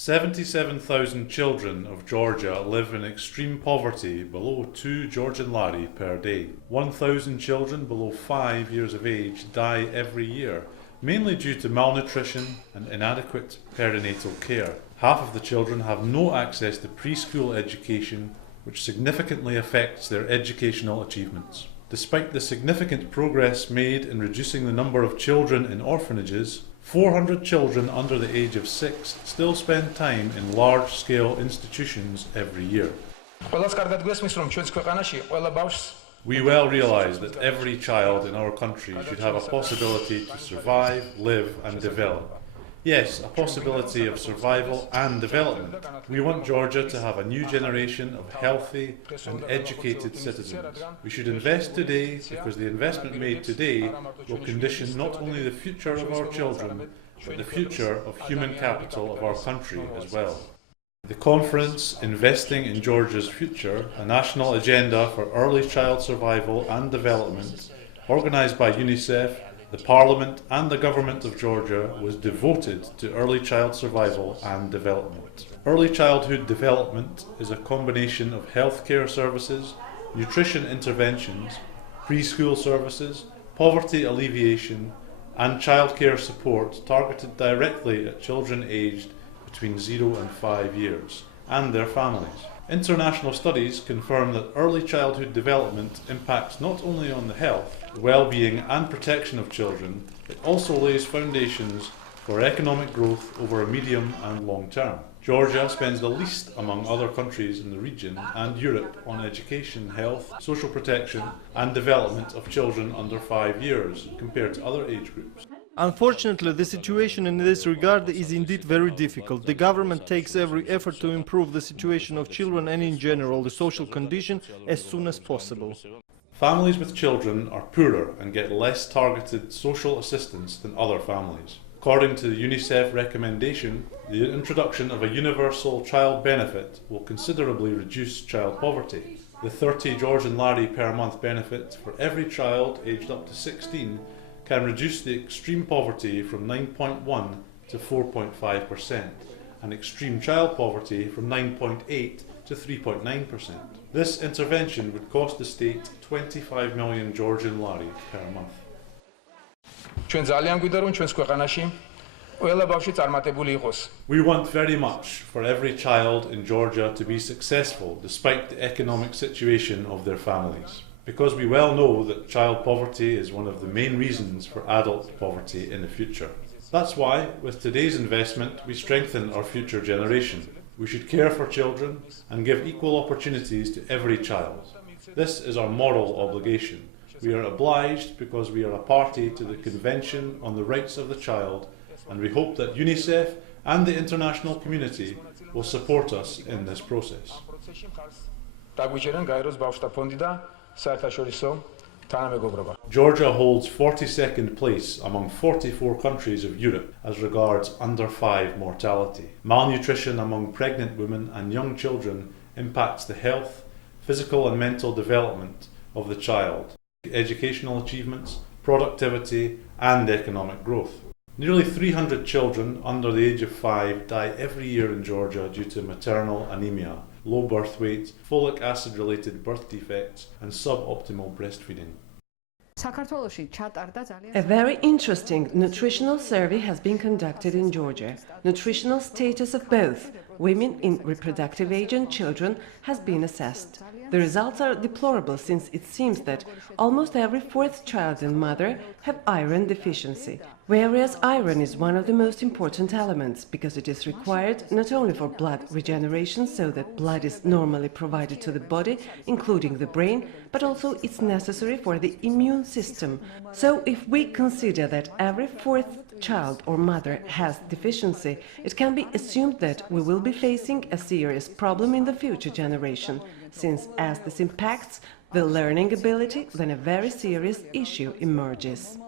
77,000 children of Georgia live in extreme poverty below 2 Georgian lari per day. 1,000 children below 5 years of age die every year, mainly due to malnutrition and inadequate perinatal care. Half of the children have no access to preschool education, which significantly affects their educational achievements. Despite the significant progress made in reducing the number of children in orphanages, 400 children under the age of 6 still spend time in large-scale institutions every year. We well realise that every child in our country should have a possibility to survive, live and develop. Yes, a possibility of survival and development. We want Georgia to have a new generation of healthy and educated citizens. We should invest today because the investment made today will condition not only the future of our children, but the future of human capital of our country as well. The conference, Investing in Georgia's Future, a national agenda for early child survival and development, organised by UNICEF, the Parliament and the Government of Georgia, was devoted to early child survival and development. Early childhood development is a combination of healthcare services, nutrition interventions, preschool services, poverty alleviation, and childcare support targeted directly at children aged between 0 and 5 years and their families. International studies confirm that early childhood development impacts not only on the health, well-being and protection of children, it also lays foundations for economic growth over a medium and long term. Georgia spends the least among other countries in the region and Europe on education, health, social protection and development of children under 5 years compared to other age groups. Unfortunately, the situation in this regard is indeed very difficult. The government takes every effort to improve the situation of children and in general the social condition as soon as possible. Families with children are poorer and get less targeted social assistance than other families. According to the UNICEF recommendation, the introduction of a universal child benefit will considerably reduce child poverty. The 30 Georgian lari per month benefit for every child aged up to 16 can reduce the extreme poverty from 9.1 to 4.5% and extreme child poverty from 9.8 to 3.9%. This intervention would cost the state 25 million Georgian lari per month. We want very much for every child in Georgia to be successful despite the economic situation of their families, because we well know that child poverty is one of the main reasons for adult poverty in the future. That's why, with today's investment, we strengthen our future generation. We should care for children and give equal opportunities to every child. This is our moral obligation. We are obliged because we are a party to the Convention on the Rights of the Child, and we hope that UNICEF and the international community will support us in this process. Georgia holds 42nd place among 44 countries of Europe as regards under 5 mortality. Malnutrition among pregnant women and young children impacts the health, physical and mental development of the child, educational achievements, productivity and economic growth. Nearly 300 children under the age of 5 die every year in Georgia due to maternal anemia, low birth weight, folic acid related birth defects and suboptimal breastfeeding. A very interesting nutritional survey has been conducted in Georgia. Nutritional status of both women in reproductive age and children has been assessed. The results are deplorable since it seems that almost every 4th child and mother have iron deficiency, whereas iron is one of the most important elements because it is required not only for blood regeneration so that blood is normally provided to the body, including the brain, but also it's necessary for the immune system. So if we consider that every 4th child or mother has deficiency, it can be assumed that we will be facing a serious problem in the future generation, since as this impacts the learning ability, then a very serious issue emerges.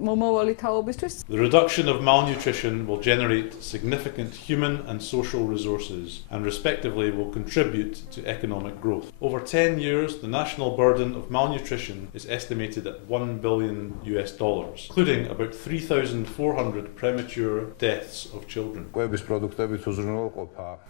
მომავალი თაობისთვის. The reduction of malnutrition will generate significant human and social resources and respectively will contribute to economic growth. Over 10 years, the national burden of malnutrition is estimated at $1 billion, including about 3,400 premature deaths of children.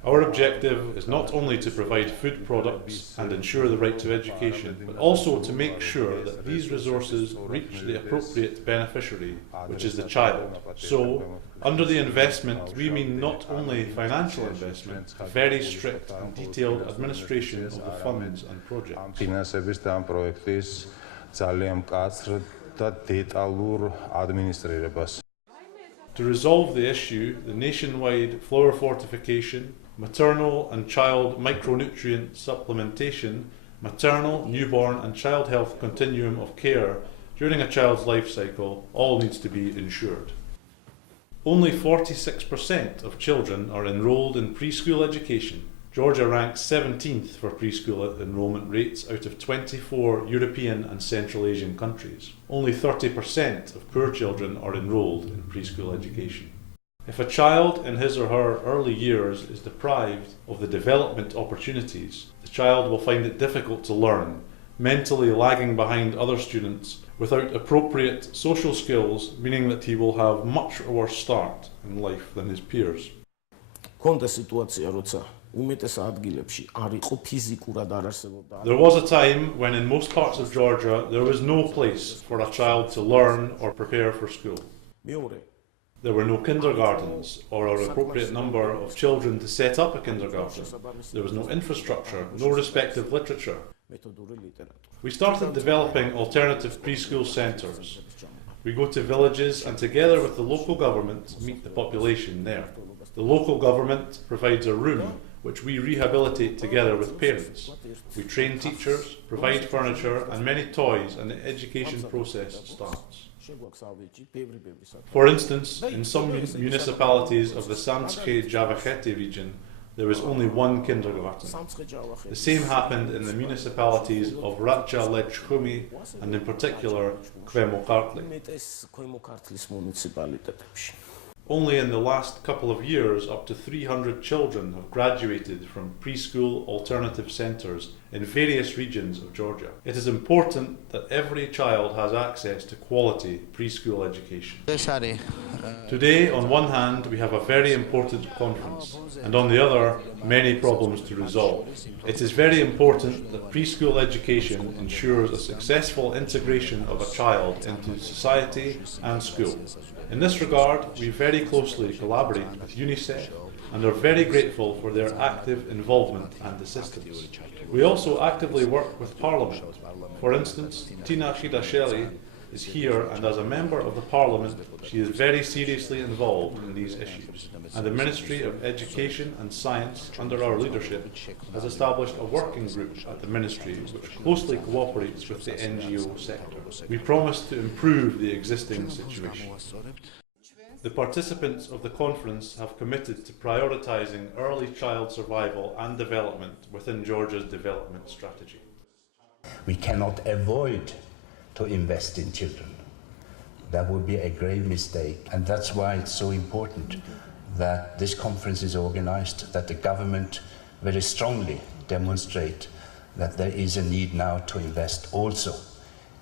Our objective is not only to provide food products and ensure the right to education, but also to make sure that these resources reach the appropriate beneficiary, which is the child. So, under the investment, we mean not only financial investment, but very strict and detailed administration of the funds and projects. To resolve the issue, the nationwide flour fortification, maternal and child micronutrient supplementation, maternal, newborn and child health continuum of care during a child's life cycle all needs to be ensured. Only 46% of children are enrolled in preschool education. Georgia ranks 17th for preschool enrolment rates out of 24 European and Central Asian countries. Only 30% of poor children are enrolled in preschool education. If a child in his or her early years is deprived of the development opportunities, the child will find it difficult to learn, mentally lagging behind other students without appropriate social skills, meaning that he will have much worse start in life than his peers. There was a time when in most parts of Georgia there was no place for a child to learn or prepare for school. There were no kindergartens or an appropriate number of children to set up a kindergarten. There was no infrastructure, no respective literature. We started developing alternative preschool centres. We go to villages and together with the local government meet the population there. The local government provides a room which we rehabilitate together with parents. We train teachers, provide furniture and many toys, and the education process starts. For instance, in some municipalities of the Samtskhe-Javakheti region, there is only one kindergarten. The same happened in the municipalities of Ratcha-Lechkhumi and in particular Kvemokartli. Only in the last couple of years, up to 300 children have graduated from preschool alternative centres in various regions of Georgia. It is important that every child has access to quality preschool education. Today, on one hand, we have a very important conference, and on the other, many problems to resolve. It is very important that preschool education ensures a successful integration of a child into society and school. In this regard, we very closely collaborate with UNICEF and are very grateful for their active involvement and assistance. We also actively work with Parliament. For instance, Tina Shidasheli is here, and as a member of the Parliament, she is very seriously involved in these issues. And the Ministry of Education and Science, under our leadership, has established a working group at the Ministry which closely cooperates with the NGO sector. We promise to improve the existing situation. The participants of the conference have committed to prioritising early child survival and development within Georgia's development strategy. We cannot avoid to invest in children. That would be a grave mistake, and that's why it's so important that this conference is organized, that the government very strongly demonstrate that there is a need now to invest also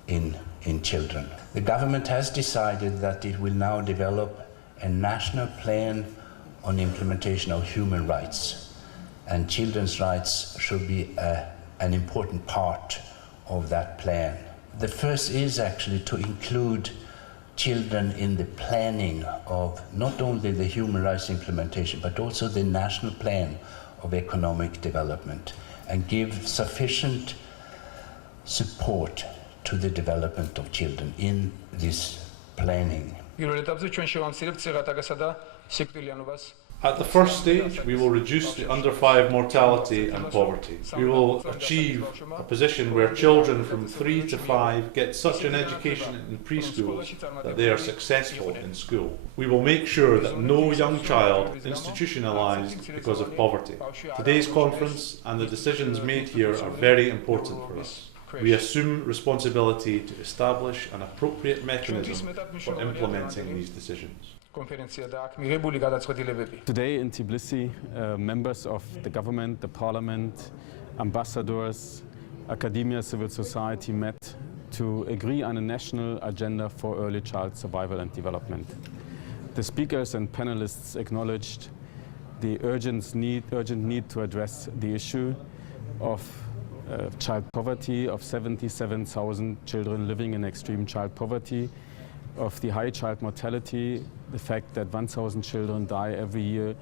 in children. The government has decided that it will now develop a national plan on implementation of human rights, and children's rights should be an important part of that plan. The first is actually to include children in the planning of not only the human rights implementation, but also the national plan of economic development, and give sufficient support to the development of children in this planning. At the first stage, we will reduce the under 5 mortality and poverty. We will achieve a position where children from 3 to 5 get such an education in preschool that they are successful in school. We will make sure that no young child is institutionalized because of poverty. Today's conference and the decisions made here are very important for us. We assume responsibility to establish an appropriate mechanism for implementing these decisions. Today in Tbilisi, members of the government, the parliament, ambassadors, academia, civil society met to agree on a national agenda for early child survival and development. The speakers and panelists acknowledged the urgent need to address the issue of child poverty, of 77,000 children living in extreme child poverty, of the high child mortality, the fact that 1,000 children die every year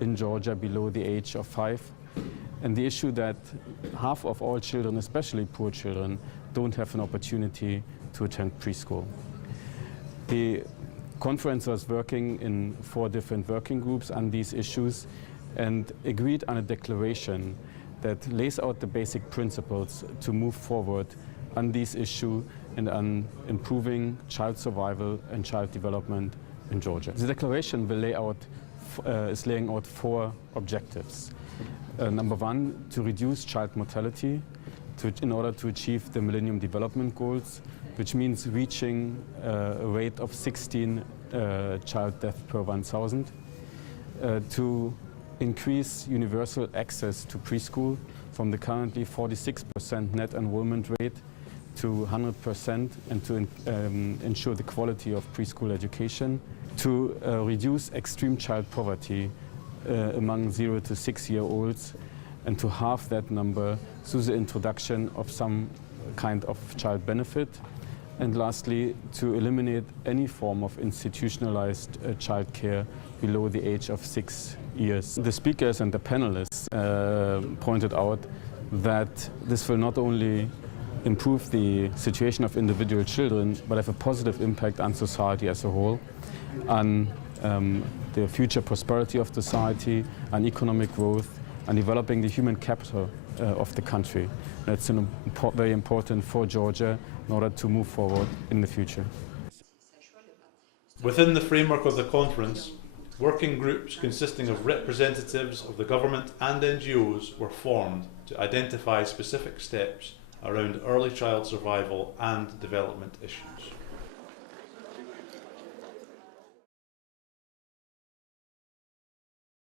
in Georgia below the age of 5, and the issue that half of all children, especially poor children, don't have an opportunity to attend preschool. The conference was working in 4 different working groups on these issues and agreed on a declaration that lays out the basic principles to move forward on this issue and on improving child survival and child development in Georgia. The declaration will is laying out 4 objectives. Number 1, to reduce child mortality in order to achieve the Millennium Development Goals, which means reaching a rate of 16 child deaths per 1,000. To increase universal access to preschool from the currently 46% net enrollment rate to 100%, and to ensure the quality of preschool education. To reduce extreme child poverty among 0 to 6-year-olds, and to halve that number through the introduction of some kind of child benefit. And lastly, to eliminate any form of institutionalized child care below the age of 6 years. The speakers and the panelists pointed out that this will not only improve the situation of individual children, but have a positive impact on society as a whole, on the future prosperity of society, on economic growth, and developing the human capital of the country. That's very important for Georgia in order to move forward in the future. Within the framework of the conference, working groups consisting of representatives of the government and NGOs were formed to identify specific steps around early child survival and development issues.